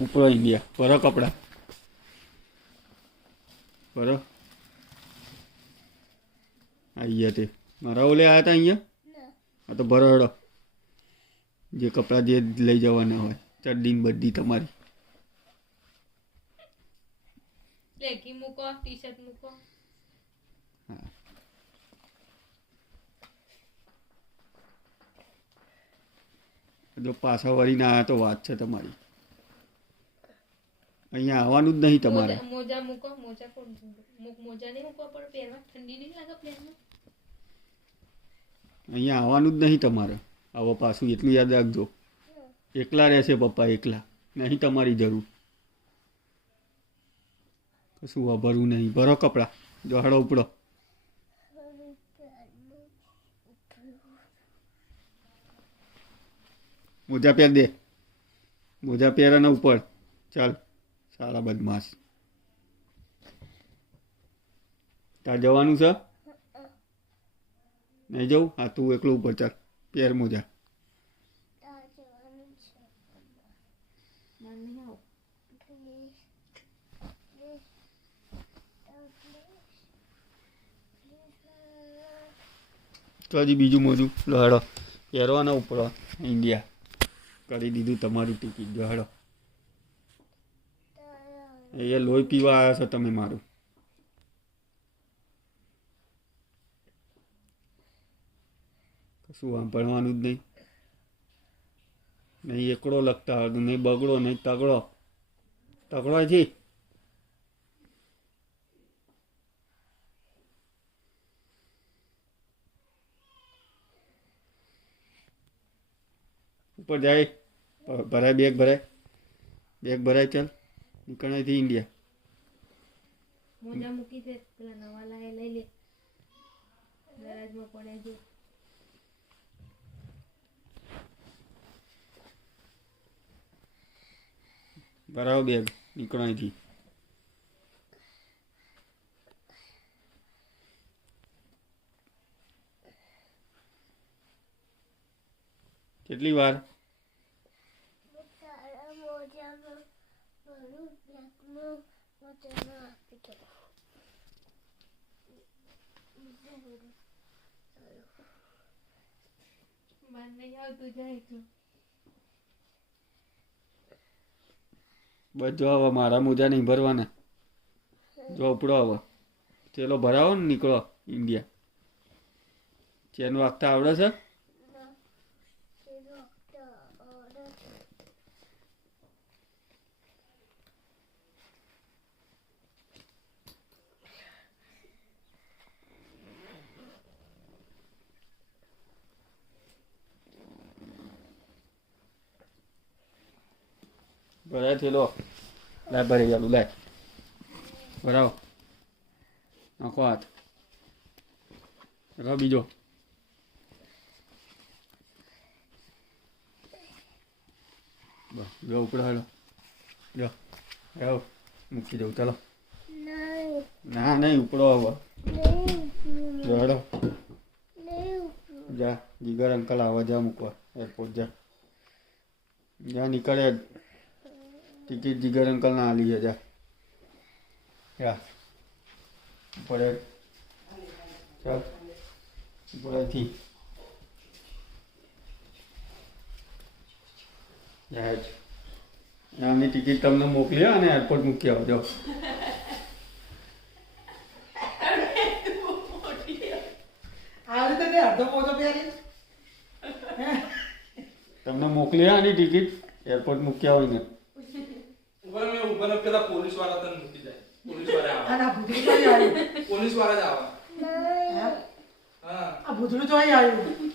ઉપરો India ભરો કપડા ભરો અહીંયા તે મારા ઓલે આવ્યા હતા અહીંયા હા તો ભરો હેડો જે કપડાં જે લઈ જવાના હોય ચડ્ડી ને બધી તમારી લેગી મૂકો ટી શર્ટ મૂકો હા જો પાછા વળીને આવ્યા તો વાત છે તમારી અહીંયા આવવાનું જ નહીં તમારે મોજા મૂકો મોજા કોણ મોજા નહીં મૂકો પણ પહેરવા ઠંડી નહીં લાગે પ્લેનમાં અહીંયા આવવાનું જ નહીં તમારે આવો પાછું એટલું યાદ રાખજો એકલા રહેશે પપ્પા એકલા નહીં તમારી જરૂર કશું વાપરવું નહીં ભરો કપડાં જો હાડો ઉપડો મોજા પહેર દે મોજા પહેર અને ઉપર ચાલ સારા બદમાશ તાર જવાનું છે નહીં જવું હા તું એકલું ઉપર ચાલ પહેર મોજા તો હજી બીજું મોજું લહડો પહેરવાના ઉપર ઇન્ડિયા કરી દીધું તમારું ટિકિટ જો હડો એ લોહી પીવા આવ્યા છો તમે મારું કશું ભણવાનું જ નહીં નહીં એકડો લગતા હતું નહીં બગડો નહીં તગડો તગડો છે ઉપર જાય ભરાય બેગ ભરાય ચાલ નીકળાયથી ઇન્ડિયા મોજા મૂકી દે પેલા નવા લાયા લઈ લે ગરાજમાં પડે જો ભરાવો બેગ નીકળાયથી કેટલી વાર બસ જો હવે મારા મોજા નહીં ભરવાના જો ઉપડો હવે ચેલો ભરાવો ને નીકળો ઇન્ડિયા ચેન વાગતા આવડે છે ભરાય થયેલો લાય ભરી ગયેલું લાય ભરાવો નાખો હાથ રહો બીજો બસ જો ઉપડો હેલો જો આવો મૂકી દઉં ચાલો ના નહીં ઉપડો હવે જો હેલો જા જીગર અંકલ આવા જા મૂકવા એરપોર્ટ જા નીકળે ટિકિટ જીગર અંકલ ના આલી જા યા પડે ચાલ પડેથી આની ટિકિટ તમને મોકલી અને એરપોર્ટ મૂકી આવજો તમને મોકલી આની ટિકિટ એરપોર્ટ મૂકી આવીને પેલા પોલીસ વાળા તને મૂકી જાય પોલીસ વાળા જ આવે આ ભૂતળું તો અહીં આવ્યું